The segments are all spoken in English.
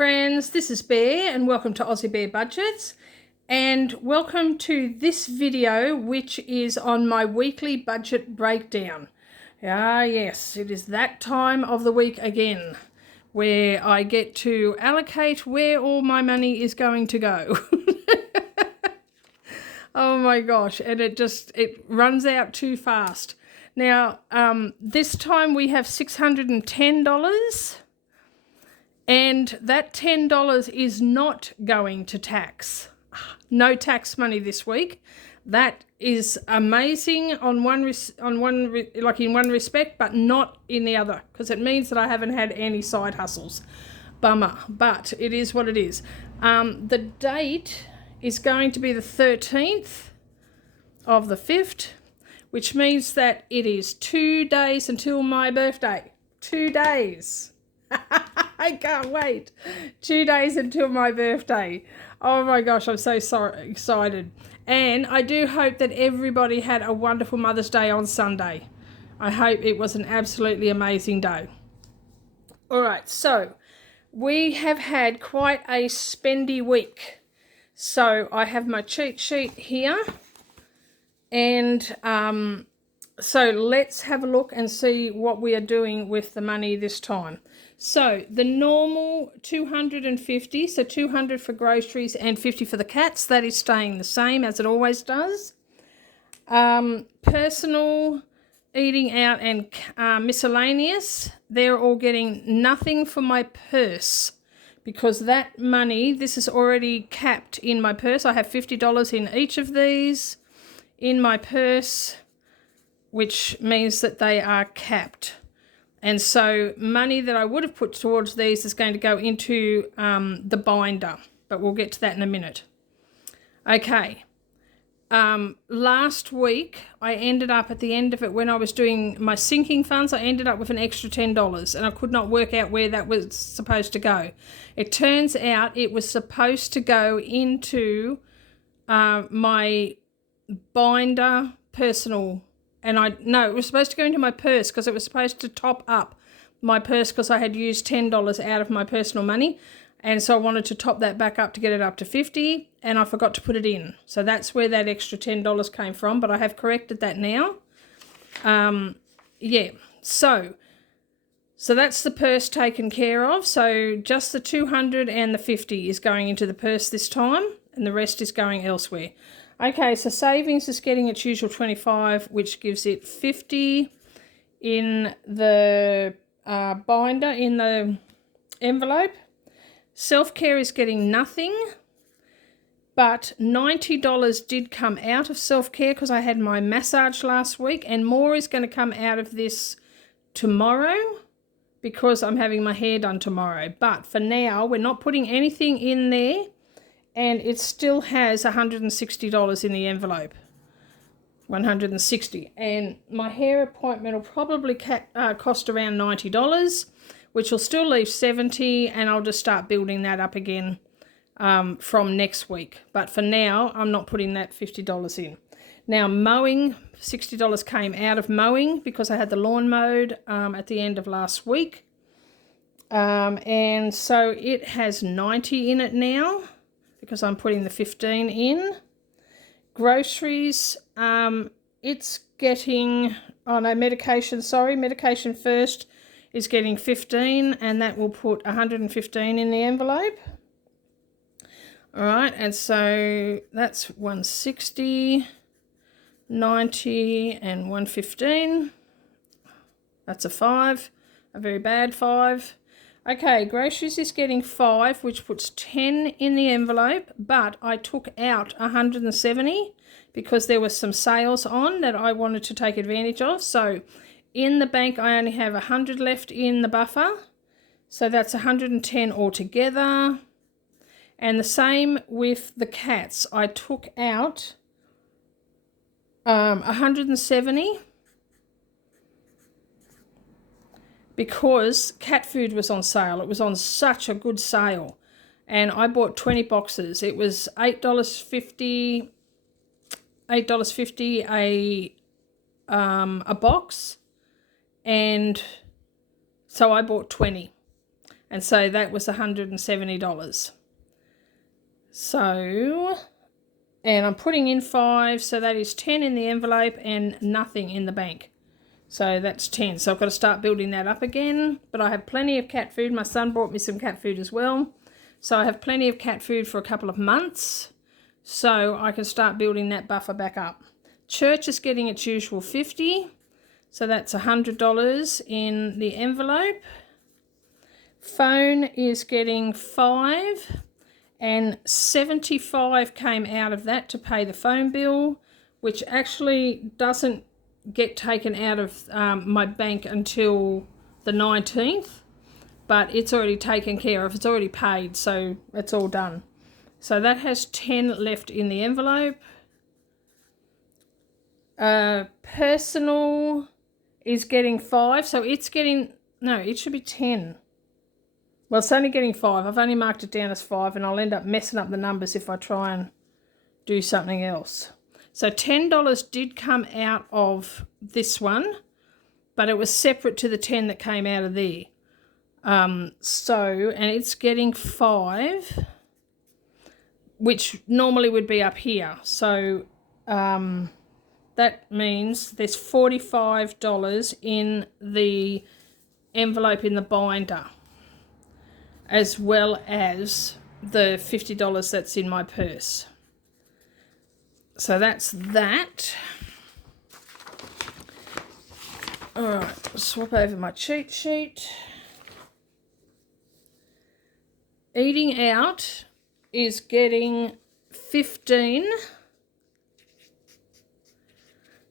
friends, this is Bear and welcome to Aussie Bear Budgets, and welcome to this video which is on my weekly budget breakdown. Yes, it is that time of the week again where I get to allocate where all my money is going to go. Oh my gosh, and it runs out too fast. Now, this time we have $610. And that $10 is not going to tax. No tax money this week. That is amazing in one respect, but not in the other, because it means that I haven't had any side hustles. Bummer, but it is what it is. The date is going to be the 13th of the 5th, which means that it is 2 days until my birthday. 2 days. I can't wait. 2 days until my birthday. Oh my gosh, I'm so excited. And I do hope that everybody had a wonderful Mother's Day on Sunday. I hope it was an absolutely amazing day. All right, so we have had quite a spendy week. So I have my cheat sheet here. And so let's have a look and see what we are doing with the money this time. So the normal 250, so 200 for groceries and 50 for the cats, that is staying the same as it always does. Personal, eating out and miscellaneous, they're all getting nothing for my purse because that money, this is already capped in my purse. I have $50 in each of these in my purse, which means that they are capped. And so money that I would have put towards these is going to go into the binder, but we'll get to that in a minute. Okay. Last week, I ended up at the end of it when I was doing my sinking funds, I ended up with an extra $10 and I could not work out where that was supposed to go. It turns out it was supposed to go into my binder personal. And it was supposed to go into my purse because it was supposed to top up my purse because I had used $10 out of my personal money. And so I wanted to top that back up to get it up to 50 and I forgot to put it in. So that's where that extra $10 came from, but I have corrected that now. Yeah, so that's the purse taken care of. So just the 200 and the 50 is going into the purse this time and the rest is going elsewhere. Okay, so savings is getting its usual 25, which gives it 50 in the binder, in the envelope. Self-care is getting nothing, but $90 did come out of self-care because I had my massage last week, and more is going to come out of this tomorrow because I'm having my hair done tomorrow. But for now, we're not putting anything in there. And it still has $160 in the envelope, $160. And my hair appointment will probably cost around $90, which will still leave $70, and I'll just start building that up again from next week. But for now, I'm not putting that $50 in. Now, mowing, $60 came out of mowing because I had the lawn mowed at the end of last week. And so it has 90 in it now, because I'm putting the 15 in. Groceries, it's getting, medication first is getting 15, and that will put 115 in the envelope. All right, and so that's 160, 90, and 115. That's a 5, a very bad 5. Okay, groceries is getting 5, which puts 10 in the envelope, but I took out 170 because there was some sales on that I wanted to take advantage of. So in the bank, I only have 100 left in the buffer. So that's 110 altogether. And the same with the cats. I took out 170. Because cat food was on sale. It was on such a good sale. And I bought 20 boxes. It was $8.50 a box. And so I bought 20. And so that was $170. So, and I'm putting in 5, so that is 10 in the envelope and nothing in the bank. So that's 10. So I've got to start building that up again. But I have plenty of cat food. My son brought me some cat food as well. So I have plenty of cat food for a couple of months. So I can start building that buffer back up. Church is getting its usual 50. So that's $100 in the envelope. Phone is getting 5. And 75 came out of that to pay the phone bill, which actually doesn't get taken out of my bank until the 19th, but it's already taken care of. It's already paid, so it's all done. So that has 10 left in the envelope. Personal is getting 5, so it's getting, no, it should be 10. Well, it's only getting 5. I've only marked it down as 5, and I'll end up messing up the numbers if I try and do something else. So $10 did come out of this one, but it was separate to the 10 that came out of there. And it's getting 5, which normally would be up here. So that means there's $45 in the envelope in the binder, as well as the $50 that's in my purse. So that's that. All right, swap over my cheat sheet. Eating out is getting 15.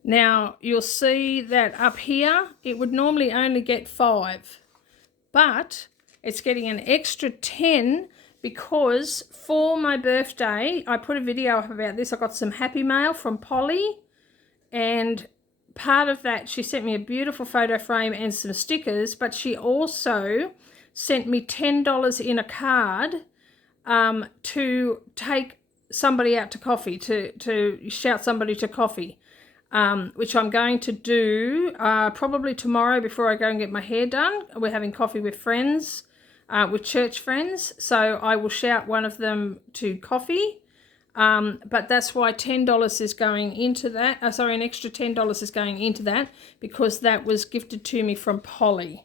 Now, you'll see that up here, it would normally only get 5, but it's getting an extra 10 because for my birthday, I put a video up about this. I got some Happy Mail from Polly, and part of that, she sent me a beautiful photo frame and some stickers, but she also sent me $10 in a card to take somebody out to coffee, to shout somebody to coffee, which I'm going to do probably tomorrow before I go and get my hair done. We're having coffee with friends. With church friends, so I will shout one of them to coffee, but that's why $10 is going into that. An extra $10 is going into that because that was gifted to me from Polly.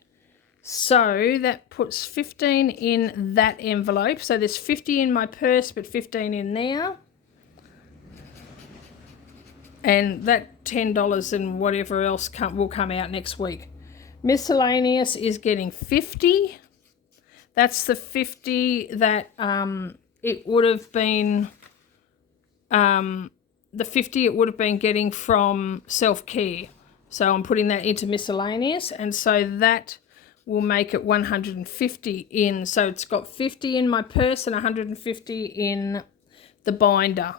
So that puts 15 in that envelope. So there's 50 in my purse, but 15 in there, and that $10 and whatever else will come out next week. Miscellaneous is getting 50. That's the 50 that it would have been, the 50 it would have been getting from self-care. So I'm putting that into miscellaneous, and so that will make it 150 in. So it's got 50 in my purse and 150 in the binder,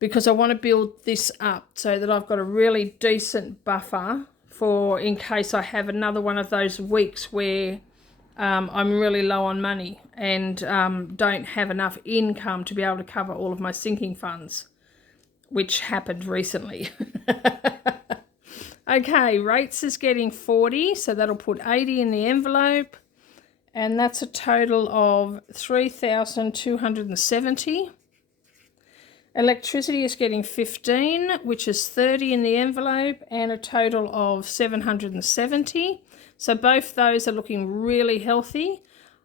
because I want to build this up so that I've got a really decent buffer for in case I have another one of those weeks where I'm really low on money and don't have enough income to be able to cover all of my sinking funds, which happened recently. Okay, rates is getting 40, so that'll put 80 in the envelope, and that's a total of 3,270. Electricity is getting 15, which is 30 in the envelope, and a total of 770. So both those are looking really healthy.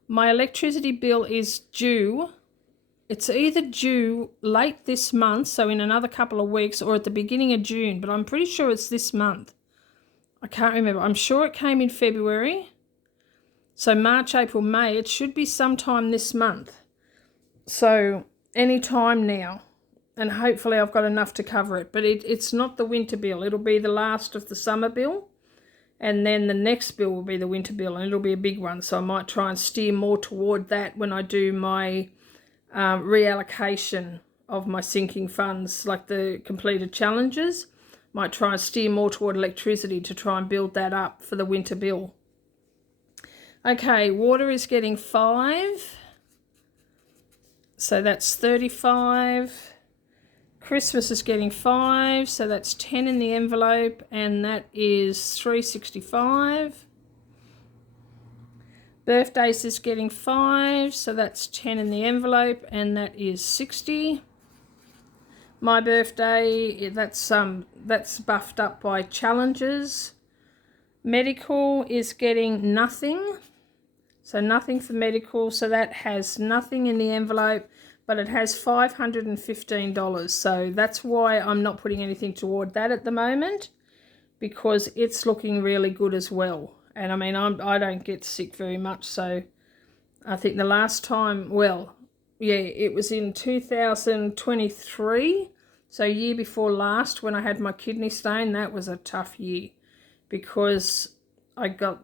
My electricity bill is due. It's either due late this month, so in another couple of weeks, or at the beginning of June, but I'm pretty sure it's this month. I can't remember. I'm sure it came in February. So March, April, May, it should be sometime this month. So any time now. And hopefully I've got enough to cover it. But it's not the winter bill. It'll be the last of the summer bill. And then the next bill will be the winter bill, and it'll be a big one. So I might try and steer more toward that when I do my reallocation of my sinking funds, like the completed challenges. Might try and steer more toward electricity to try and build that up for the winter bill. Okay, water is getting 5. So that's 35. Christmas is getting 5, so that's 10 in the envelope, and that is 365. Birthdays is getting 5, so that's 10 in the envelope, and that is 60. My birthday, that's buffed up by challenges. Medical is getting nothing, so nothing for medical, so that has nothing in the envelope, but it has $515, so that's why I'm not putting anything toward that at the moment, because it's looking really good as well. And I mean, I don't get sick very much, so I think the last time, well, yeah, it was in 2023, so year before last, when I had my kidney stone. That was a tough year, because I got,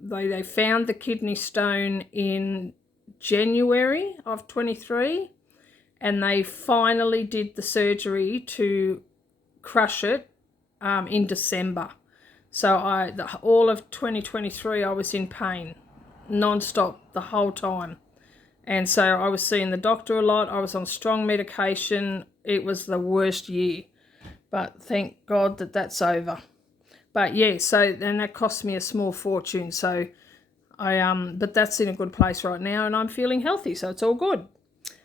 they found the kidney stone in January of 23, and they finally did the surgery to crush it in December. So all of 2023 I was in pain non-stop the whole time, and so I was seeing the doctor a lot. I was on strong medication. It was the worst year, but thank God that that's over. But yeah, so then that cost me a small fortune, so but that's in a good place right now, and I'm feeling healthy, so it's all good.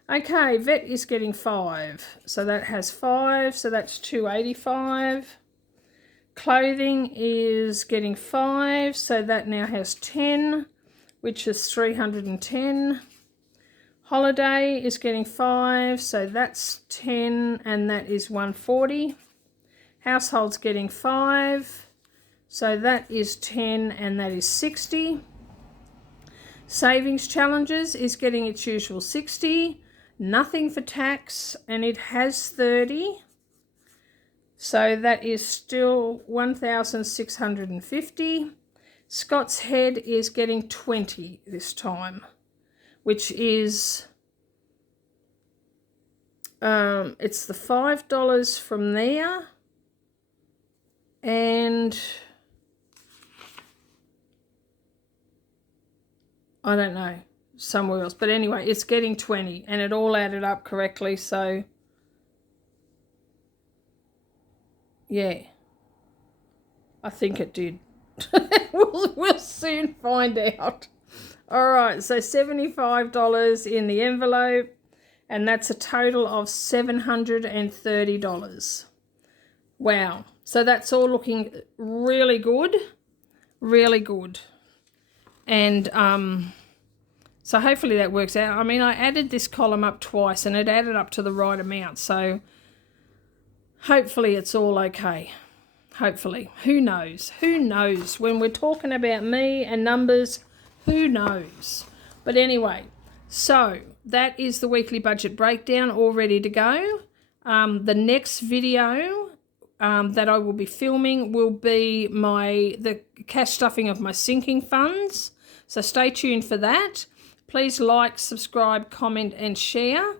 Okay, vet is getting 5, so that has 5, so that's $285. Clothing is getting 5, so that now has 10, which is $310. Holiday is getting 5, so that's 10, and that is $140. Household's getting 5, so that is 10, and that is $60. Savings challenges is getting its usual 60. Nothing for tax, and it has 30. So that is still 1,650. Scott's Head is getting 20 this time, which is, it's the $5 from there, and I don't know, somewhere else. But anyway, it's getting 20, and it all added up correctly, so yeah, I think it did. We'll soon find out. All right, so $75 in the envelope, and that's a total of $730. Wow. So that's all looking really good, really good. And so hopefully that works out. I mean, I added this column up twice, and it added up to the right amount, so hopefully it's all okay. Hopefully. Who knows? Who knows? When we're talking about me and numbers, who knows? But anyway, so that is the weekly budget breakdown, all ready to go. The next video that I will be filming will be the cash stuffing of my sinking funds. So stay tuned for that. Please like, subscribe, comment and share,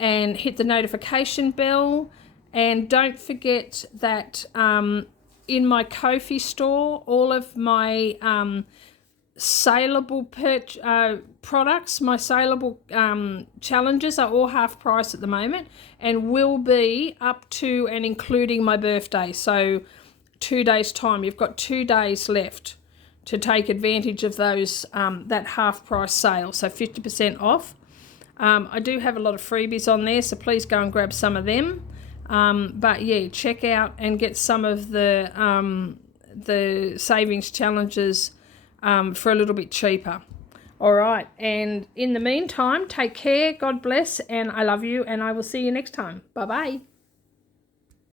and hit the notification bell. And don't forget that in my Ko-fi store, all of my saleable products, my saleable challenges are all half price at the moment, and will be up to and including my birthday. So 2 days time, you've got 2 days left to take advantage of those that half price sale, so 50% off. I do have a lot of freebies on there, so please go and grab some of them. But yeah, check out and get some of the savings challenges for a little bit cheaper. All right, and in the meantime, take care, God bless, and I love you, and I will see you next time. Bye-bye.